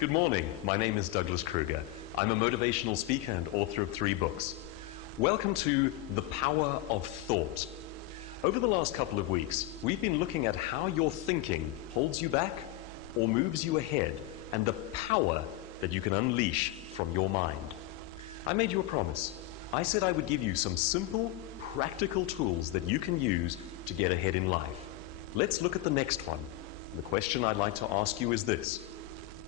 Good morning. My name is Douglas Kruger. I'm a motivational speaker and author of 3 books. Welcome to The Power of Thought. Over the last couple of weeks, we've been looking at how your thinking holds you back or moves you ahead, and the power that you can unleash from your mind. I made you a promise. I said I would give you some simple, practical tools that you can use to get ahead in life. Let's look at the next one. The question I'd like to ask you is this: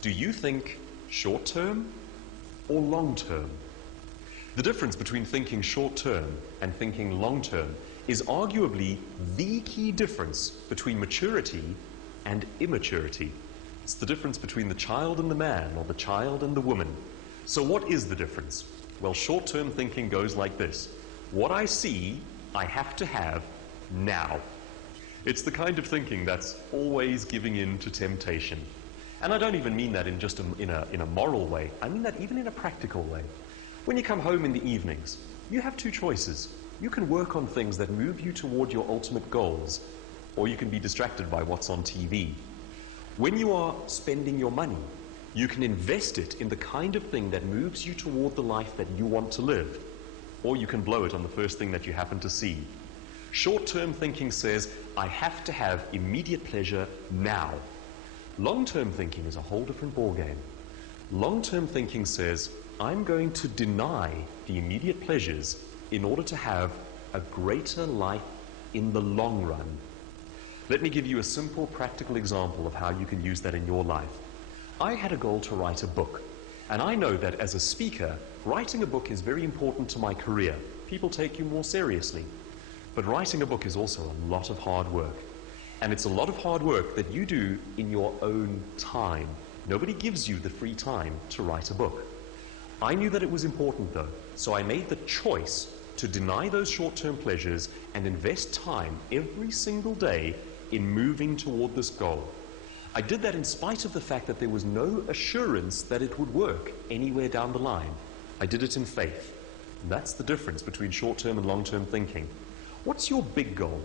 do you think short-term or long-term? The difference between thinking short-term and thinking long-term is arguably the key difference between maturity and immaturity. It's the difference between the child and the man, or the child and the woman. So what is the difference? Well, short-term thinking goes like this: what I see, I have to have now. It's the kind of thinking that's always giving in to temptation. And I don't even mean that in just in a moral way. I mean that even in a practical way. When you come home in the evenings, you have 2 choices. You can work on things that move you toward your ultimate goals, or you can be distracted by what's on TV. When you are spending your money, you can invest it in the kind of thing that moves you toward the life that you want to live, or you can blow it on the first thing that you happen to see. Short-term thinking says, I have to have immediate pleasure now. Long-term thinking is a whole different ballgame. Long-term thinking says, I'm going to deny the immediate pleasures in order to have a greater life in the long run. Let me give you a simple, practical example of how you can use that in your life. I had a goal to write a book, and I know that as a speaker, writing a book is very important to my career. People take you more seriously. But writing a book is also a lot of hard work. And it's a lot of hard work that you do in your own time. Nobody gives you the free time to write a book. I knew that it was important though, so I made the choice to deny those short-term pleasures and invest time every single day in moving toward this goal. I did that in spite of the fact that there was no assurance that it would work anywhere down the line. I did it in faith. And that's the difference between short-term and long-term thinking. What's your big goal?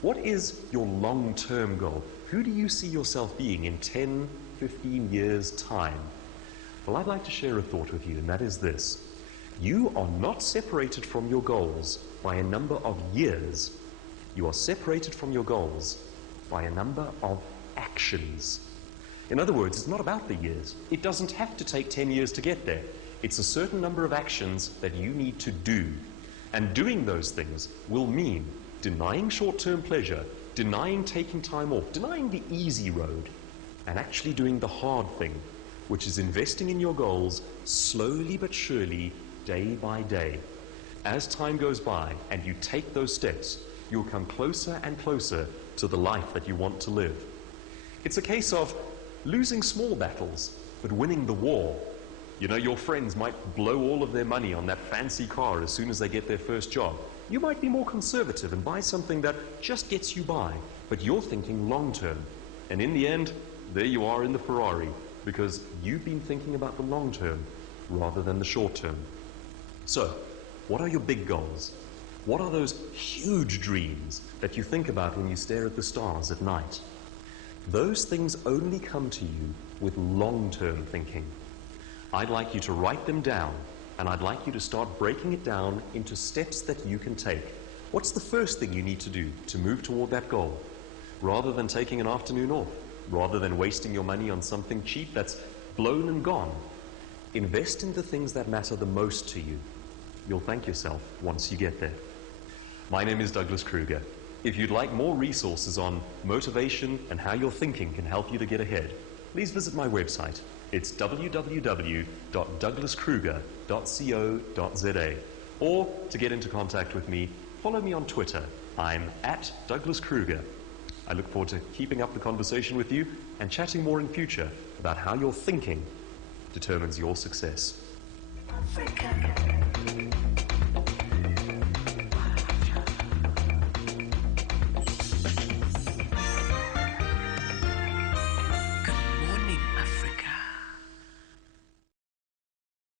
What is your long-term goal? Who do you see yourself being in 10, 15 years' time? Well, I'd like to share a thought with you, and that is this. You are not separated from your goals by a number of years. You are separated from your goals by a number of actions. In other words, it's not about the years. It doesn't have to take 10 years to get there. It's a certain number of actions that you need to do. And doing those things will mean denying short-term pleasure, denying taking time off, denying the easy road, and actually doing the hard thing, which is investing in your goals slowly but surely, day by day. As time goes by and you take those steps, you'll come closer and closer to the life that you want to live. It's a case of losing small battles, but winning the war. You know, your friends might blow all of their money on that fancy car as soon as they get their first job. You might be more conservative and buy something that just gets you by, but you're thinking long-term. And in the end, there you are in the Ferrari, because you've been thinking about the long-term rather than the short-term. So, what are your big goals? What are those huge dreams that you think about when you stare at the stars at night? Those things only come to you with long-term thinking. I'd like you to write them down, and I'd like you to start breaking it down into steps that you can take. What's the first thing you need to do to move toward that goal? Rather than taking an afternoon off, rather than wasting your money on something cheap that's blown and gone, invest in the things that matter the most to you. You'll thank yourself once you get there. My name is Douglas Kruger. If you'd like more resources on motivation and how your thinking can help you to get ahead, please visit my website. It's www.douglaskruger.co.za. Or, to get into contact with me, follow me on Twitter. I'm @DouglasKruger. I look forward to keeping up the conversation with you and chatting more in future about how your thinking determines your success. Africa.